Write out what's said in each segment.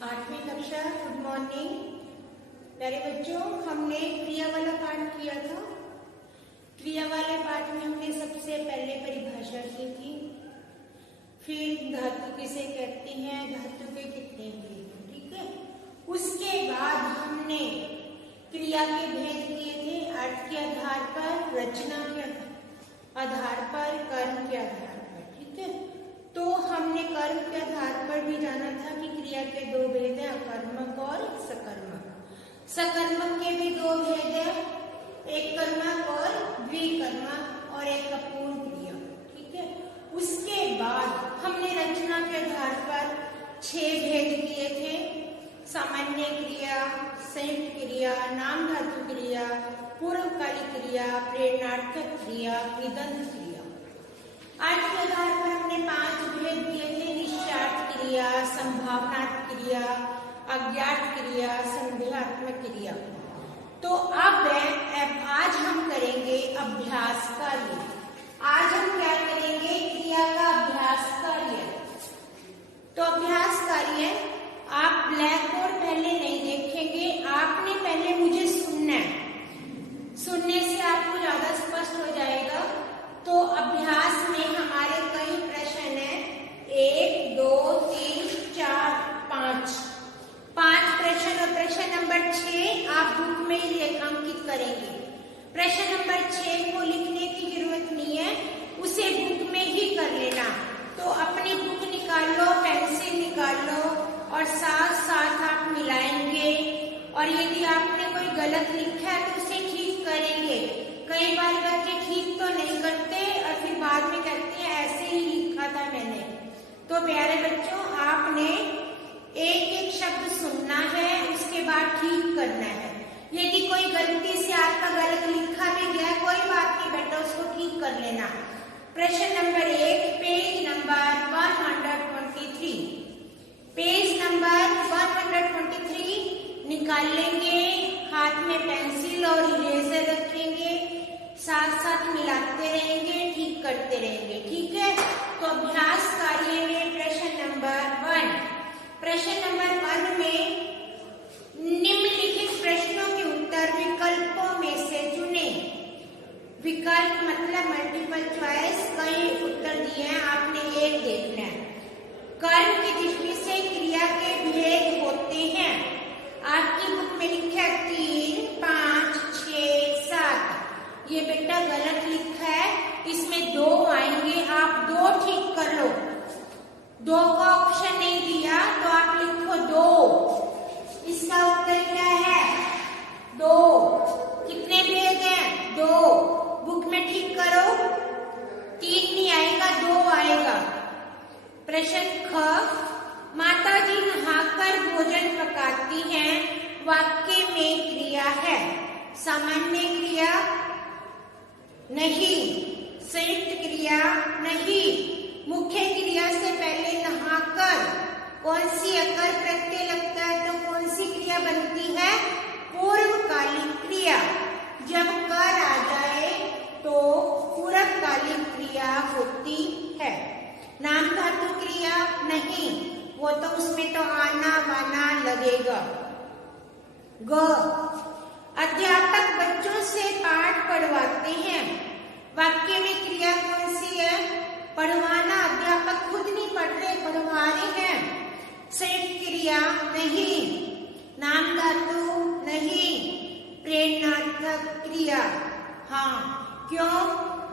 आठवीं कक्षा। Good morning प्यारे बच्चों। हमने क्रिया वाला पाठ किया था। क्रिया वाले पाठ में हमने सबसे पहले परिभाषा की थी, फिर धातु किसे कहते हैं, धातु के कितने भेद, ठीक है। उसके बाद हमने क्रिया के भेद किए थे, अर्थ के आधार पर, रचना के आधार पर, कर्म के आधार पर, ठीक है। तो हमने कर्म के आधार पर भी जाना था कि क्रिया के दो भेद हैं, अकर्मक और सकर्मक। सकर्मक के भी दो भेद हैं, एक कर्मक और द्विकर्मक, और एक अपूर्ण क्रिया, ठीक है। उसके बाद हमने रचना के आधार पर 6 भेद किए थे, सामान्य क्रिया, संयुक्त क्रिया, नाम धातु क्रिया, पूर्वकालिक क्रिया, प्रेरणार्थक क्रिया, कृदंत क्रिया। आज के आधार पर हमने 5 भेद किए थे, निश्चार्थ क्रिया, संभावनात्मक क्रिया, अज्ञात क्रिया, संदेहात्मक क्रिया। तो अब आज हम करेंगे अभ्यास कार्य। आज हम क्या करेंगे? क्रिया का अभ्यास कार्य। तो अभ्यास कार्य आप ब्लैक बोर्ड पहले नहीं देखेंगे, आपने पहले मुझे सुनना है। सुनने से आपको ज्यादा स्पष्ट हो जाएगा। तो अभ्यास में हमारे कई प्रश्न हैं, 1, 2, 3, 4, 5 प्रश्न। और प्रश्न नंबर 6 आप बुक में ही रेखांकित करेंगे। प्रश्न नंबर 6 को लिखने की जरूरत नहीं है, उसे बुक में ही कर लेना। तो अपनी बुक निकाल लो, पेंसिल निकाल लो और साथ साथ आप मिलाएंगे। और यदि आपने कोई गलत लिखा है तो उसे ठीक करेंगे। कई बार बच्चे ठीक तो नहीं करते और फिर बाद में कहते हैं ऐसे ही लिखा था मैंने। तो प्यारे बच्चों, आपने एक एक शब्द सुनना है, उसके बाद ठीक करना है। यदि कोई गलती से आपका गलत लिखा भी गया, कोई बात नहीं बेटा, उसको ठीक कर लेना। प्रश्न number 1, page number 123। Page number 123 निकाल लेंगे, हाथ में पेंसिल और इरेजर रखेंगे, साथ साथ मिलाते रहेंगे, ठीक करते रहेंगे, ठीक है। तो अभ्यास कार्य में प्रश्न नंबर 1। प्रश्न नंबर 1 में निम्नलिखित प्रश्नों के उत्तर विकल्पों में से चुने। विकल्प मतलब मल्टीपल चॉइस, कई उत्तर दिए हैं, आपने एक देखना है। कर्म की दृष्टि से क्रिया के भेद होते हैं। आपकी बुक में लिखा है 3, 5, 6, 7। ये बेटा गलत लिखा है, इसमें 2 आएंगे, आप 2 ठीक कर लो। 2 का ऑप्शन नहीं दिया तो आप लिखो 2। इसका उत्तर क्या है? 2। कितने भेद हैं? 2। बुक में ठीक करो, 3 नहीं आएगा, 2 आएगा। प्रश्न ख, माता जी नहाकर भोजन पकाती हैं, वाक्य में क्रिया है। सामान्य क्रिया नहीं, संयुक्त क्रिया नहीं, मुख्य क्रिया से पहले नहाकर कौन सी अकर प्रत्यय लगता है तो कौन सी क्रिया बनती है? पूर्वकालिक क्रिया। जब कर आ जाए तो पूर्वकालिक क्रिया होती है। नाम धातु क्रिया नहीं, वो तो उसमें तो आना वाना लगेगा। ग, अध्यापक बच्चों से पाठ पढ़वाते हैं, वाक्य में क्रिया कौन सी है? पढ़वाना। अध्यापक खुद नहीं पढ़ रहे, पढ़वा रहे हैं। संयुक्त क्रिया नहीं, नाम धातु नहीं, प्रेरणार्थक क्रिया हाँ। क्यों?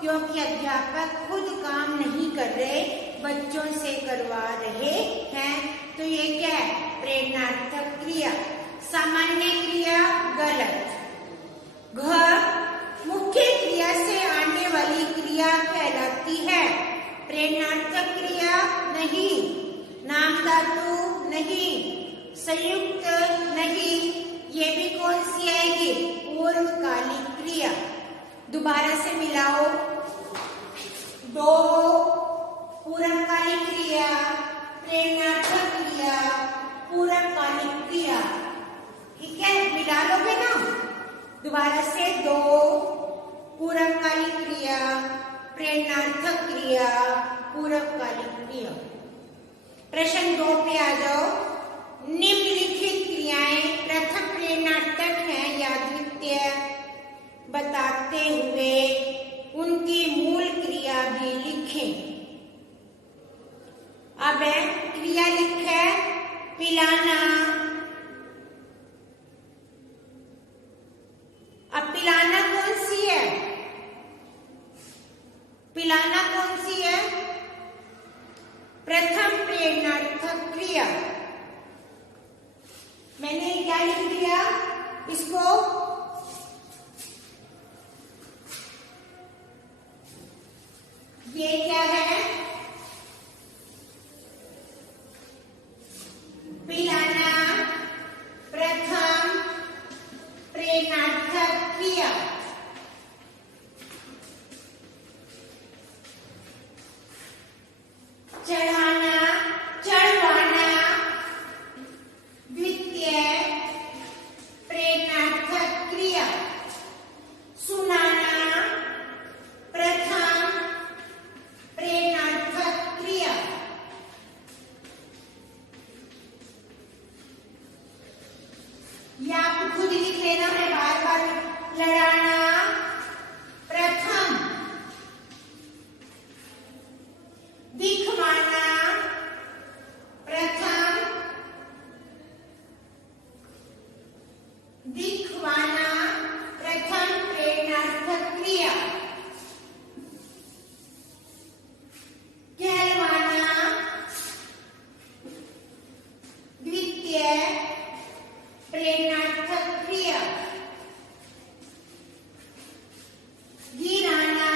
क्योंकि अध्यापक खुद काम नहीं कर रहे, बच्चों से करवा रहे हैं, तो ये क्या है? प्रेरणार्थक क्रिया। सामान्य क्रिया गलत। घ, मुख्य क्रिया से आने वाली क्रिया कहलाती है। प्रेरणार्थक क्रिया नहीं, नाम धातु नहीं, संयुक्त नहीं, ये भी कौन सी आएगी? पूर्वकालिक क्रिया। दोबारा से मिलाओ, 2 पूर्वकालिक क्रिया, प्रेरणार्थक क्रिया, पूर्वकालिक क्रिया, ठीक है। मिला लोगे ना? दोबारा से 2 पूर्वकालिक क्रिया, प्रेरणार्थक क्रिया, पूर्वकालिक क्रिया। प्रश्न 2 पे आ जाओ। निम्न क्रिया लिखा है पिलाना। अब पिलाना कौन सी है? पिलाना कौन सी है? प्रथम प्रेरणार्थक क्रिया। मैंने क्या लिख दिया इसको? ये क्या है? पिलाना प्रथम प्रेरणार्थक क्रिया। चढ़ाना चढ़वाना द्वितीय प्रेरणार्थक क्रिया। सुनाना प्रथम प्रेरणार्थक क्रिया। या आपको खुद लिख लेना है बार बार। लड़ाना प्रथम, दिखवाना प्रथम, दिखवाना प्रथम प्रेरणार्थक क्रिया। कहलवाना द्वितीय प्रेरणार्थक क्रिया। गिराना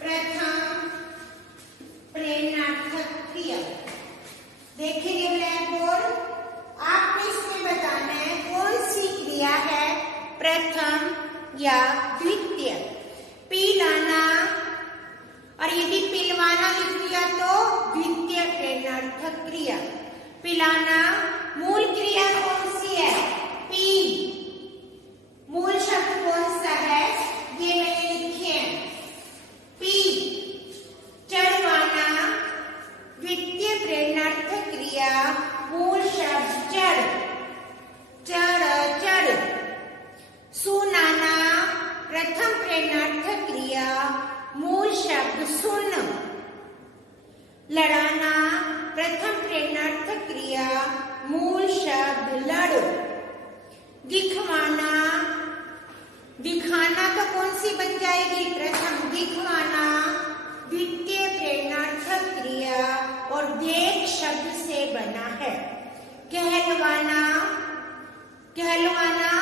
प्रथम प्रेरणार्थक क्रिया। देखेंगे ब्लैक बोर्ड, आपको इसमें बताना है कौन सी क्रिया है प्रथम या द्वितीय। पिलाना, और यदि पिलवाना लिख दिया तो द्वितीय प्रेरणार्थक क्रिया। पिलाना मूल क्रिया कौन सी है? पी। मूल शब्द कौन सा है? ये मैंने लिखे हैं पी। चढ़वाना द्वितीय प्रेरणार्थक क्रिया, मूल शब्द चढ़, चढ़ चढ़। सुनाना प्रथम प्रेरणार्थक क्रिया, मूल शब्द सुन। लड़ाना प्रथम प्रेरणार्थक क्रिया, मूल शब्द लड़। दिखवाना, दिखाना तो कौन सी बन जाएगी? प्रथम। दिखवाना द्वितीय प्रेरणार्थक क्रिया और देख शब्द से बना है। कहलवाना, कहलवाना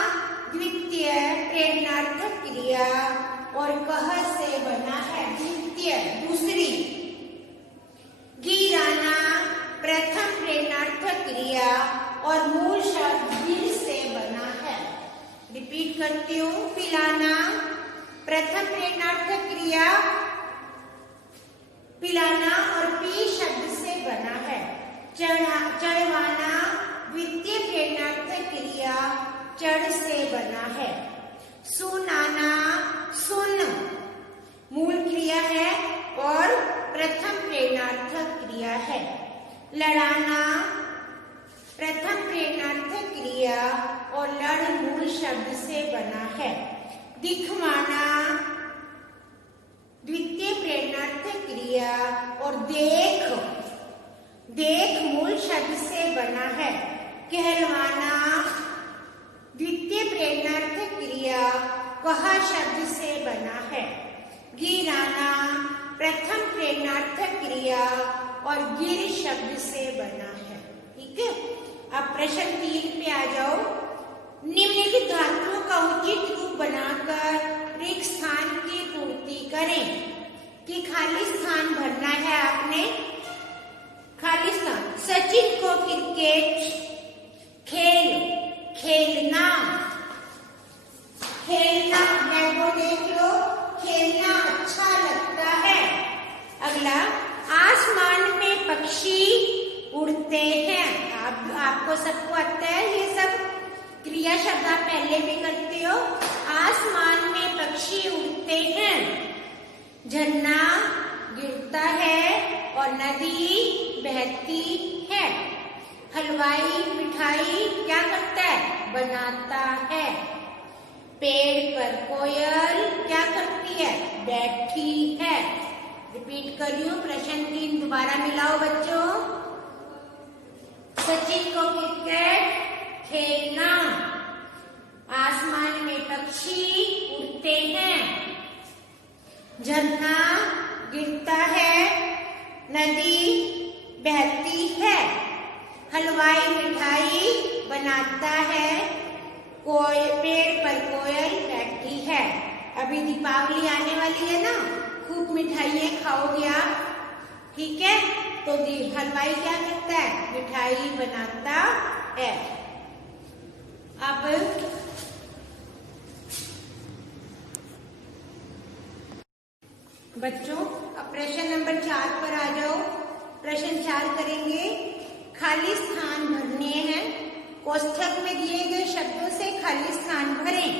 द्वितीय प्रेरणार्थक क्रिया और कह से बना है, द्वितीय दूसरी। गिराना प्रथम प्रेरणार्थक क्रिया और मूल शब्द गिर से बना है। रिपीट करती हूँ। पिलाना प्रथम प्रेरणार्थक क्रिया, पिलाना और पी शब्द से बना है। चढ़वाना द्वितीय प्रेरणार्थक क्रिया, चढ़ से बना है। सुनाना सुन मूल क्रिया है और प्रथम प्रेरणार्थक क्रिया है। लड़ाना प्रथम प्रेरणार्थक क्रिया और लड़ मूल शब्द से बना है। दिखवाना द्वितीय प्रेरणार्थक क्रिया और देख, देख मूल शब्द से बना है। कहलवाना द्वितीय प्रेरणार्थक क्रिया, कह शब्द से बना है। गिराना प्रथम प्रेरणार्थक क्रिया और गिर शब्द से बना है। ठीक है, अब प्रश्न 3 पे आ जाओ। निम्नलिखित धातुओं का उचित रूप बनाकर रिक्त स्थान की पूर्ति करें। कि खाली स्थान भरना है आपने। खाली स्थान। सचिन को क्रिकेट खेल, खेलना, खेलना, मैं देख लो, खेलना अच्छा लगता है। अगला, आसमान में पक्षी उड़ते हैं। आपको सबको आता है ये सब क्रिया शब्द, आप पहले भी करते हो। आसमान में पक्षी उड़ते हैं। झरना गिरता है और नदी बहती है। हलवाई मिठाई क्या करता है? बनाता है। पेड़ पर कोयल क्या करती है? बैठी है। रिपीट कर रही हूँ, प्रश्न 3 दोबारा मिलाओ बच्चों। पक्षी उड़ते हैं, झरना गिरता है, नदी बहती है, हलवाई मिठाई बनाता है, पेड़ पर कोयल बैठती है। अभी दीपावली आने वाली है ना, खूब मिठाइयाँ खाओगे आप, ठीक है? तो हलवाई क्या करता है? मिठाई बनाता है। अब बच्चों, अब प्रश्न नंबर 4 पर आ जाओ। प्रश्न 4 करेंगे, खाली स्थान भरने हैं। कोष्ठक में दिए गए शब्दों से खाली स्थान भरें।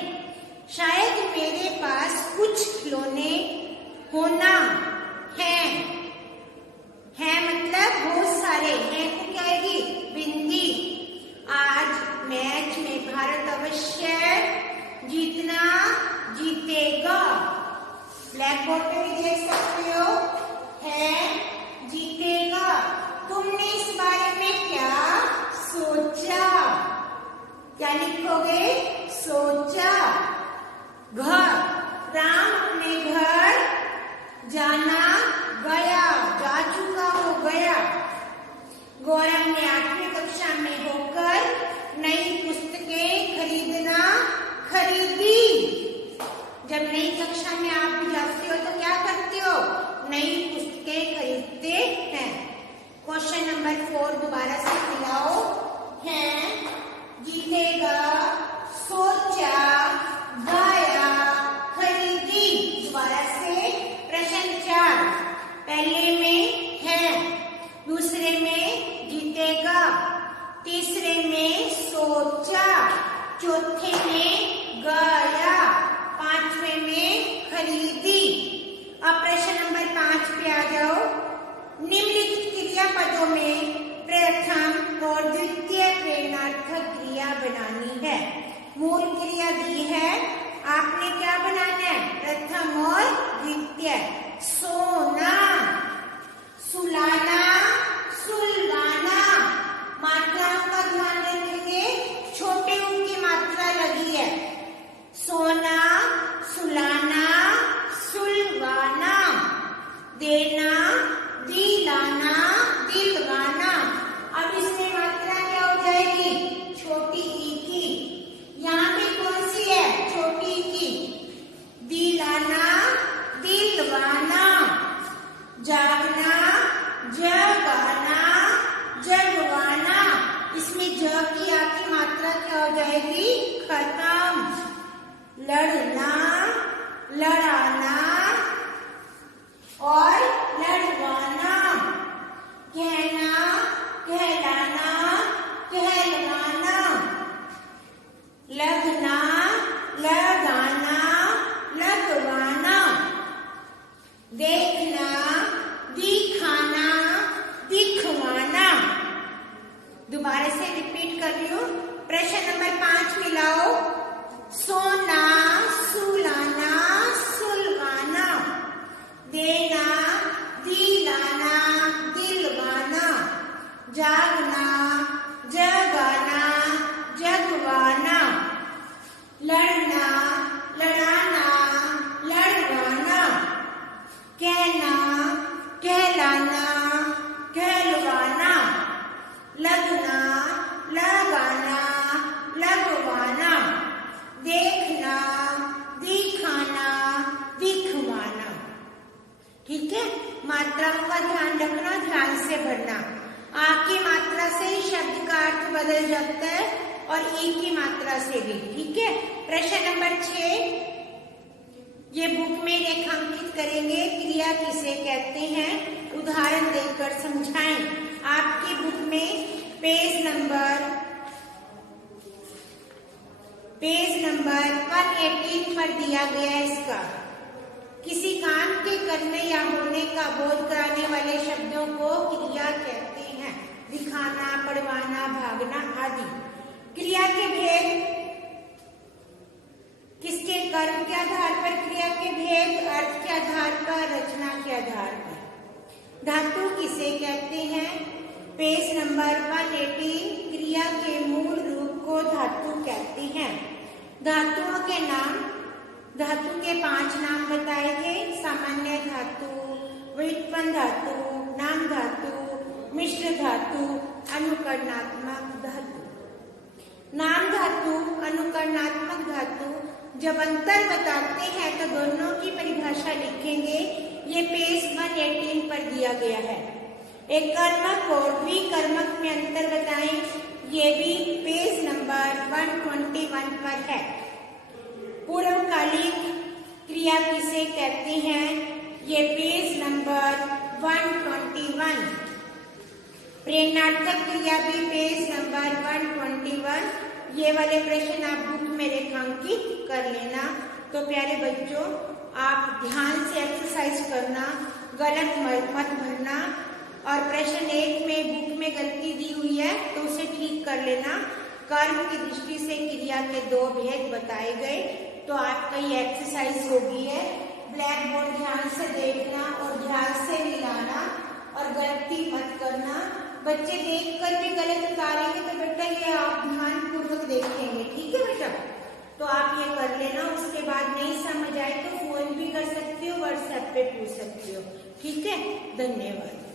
शायद मेरे पास कुछ खिलौने होना है मतलब बहुत सारे हैं को क्या आएगी? बिंदी। आज मैच में भारत अवश्य जीतना जीतेगा। ब्लैक बोर्ड पे भी देख सकते हो, है जीतेगा। तुमने इस बारे में क्या सोचा? क्या लिखोगे? सोचा। घर, राम अपने घर जाना गया, जा चुका हो गया। गौरव ने 8वीं कक्षा में होकर नई पुस्तकें खरीदना खरीदी। जब नई कक्षा में आप भी जाते हो तो क्या करते हो? नई पुस्तकें खरीदते हैं। क्वेश्चन नंबर 4 दोबारा से मिलाओ। है जीतेगा, सोचा, गाया, खरीदी। दोबारा से प्रश्न 4, पहले में है, दूसरे में जीतेगा, तीसरे में सोचा, चौथे में गाया, 5वें में खरीदी। अब प्रश्न नंबर 5 पे आ जाओ। निम्नलिखित क्रियापदों में प्रथम और द्वितीय प्रेरणार्थक क्रिया बनानी है। मूल क्रिया दी है, आपने क्या बनाना है? प्रथम और द्वितीय। सोना, सुलाना, सुलगाना। मात्राओं का ध्यान रखेंगे, छोटे ऊ की मात्रा लगी है। सोना, सुलाना, सुलगाना। देना, दिलाना, दिलवाना। अब इसमें मात्रा क्या हो जाएगी? छोटी ई की। यहाँ पे कौन सी है? छोटी की। दिलाना, दिलवाना। जागना, जगाना, जगवाना। इसमें ज की आपकी मात्रा क्या हो जाएगी? खत्म। लड़ना, लड़ाना और लड़वाना। कहना, कहलाना, कहलवाना। लगना, लगाना, लगवाना। देखना, दिखाना, दिखवाना। दोबारा से रिपीट कर रही हूँ। प्रश्न नंबर 5 मिलाओ। सोना, सुलाना, सुलगाना। देना, दिलाना, दिलवाना। जागना, जगाना, जगवाना। लड़ना, लड़ाना, लड़वाना। कहना, कहलाना, कहलवाना। लगना, लगाना, लगवाना। देखना, दिखाना, दिखवाना। ठीक है? मात्राओं का ध्यान रखना, ध्यान से भरना। आ की मात्रा से ही शब्द का अर्थ बदल जाता है और ई की मात्रा से भी। ठीक है? प्रश्न नंबर 6, ये बुक में रेखांकित करेंगे। क्रिया किसे कहते हैं? उदाहरण देकर समझाएं। आपकी बुक में पेज नंबर 118 पर दिया गया है इसका। किसी काम के करने या होने का बोध कराने वाले शब्दों को क्रिया कहते हैं। दिखाना, पढ़वाना, भागना आदि। क्रिया के भेद किसके? कर्म के आधार पर क्रिया के भेद, अर्थ के आधार पर, रचना के आधार पर। धातु किसे कहते हैं? पेज नंबर 118 क्रिया के मूल रूप को धातु कहते हैं। धातुओं के नाम धातु के 5 नाम बताए थे। सामान्य धातु, व्युत्पन्न धातु, नाम धातु, मिश्र धातु, अनुकरणात्मक धातु। नाम धातु, अनुकरणात्मक धातु जब अंतर बताते हैं तो दोनों की परिभाषा लिखेंगे। ये पेज 118 पर दिया गया है। एक कर्मक और द्विकर्मक में अंतर बताएं, ये भी पेज नंबर 121 पर है। पूर्वकालिक क्रिया किसे कहते हैं, ये पेज नंबर 121। प्रेरणार्थक क्रिया भी पेज नंबर 121। ये वाले प्रश्न आप बुक में रेखांकित कर लेना। तो प्यारे बच्चों, आप ध्यान से एक्सरसाइज करना, गलत मत भरना, और प्रश्न 1 में बुक में गलती दी हुई है तो उसे ठीक कर लेना। कर्म की दृष्टि से क्रिया के 2 भेद बताए गए। तो आपका ये एक्सरसाइज होगी है। ब्लैक बोर्ड ध्यान से देखना और ध्यान से मिलाना और गलती मत करना। बच्चे देखकर भी गलत उतारेंगे तो बेटा ये आप ध्यान पूर्वक देखेंगे, ठीक है बेटा। तो आप ये कर लेना। उसके बाद नहीं समझ आए तो फोन भी कर सकते हो, व्हाट्सएप पे पूछ सकते हो, ठीक है। धन्यवाद।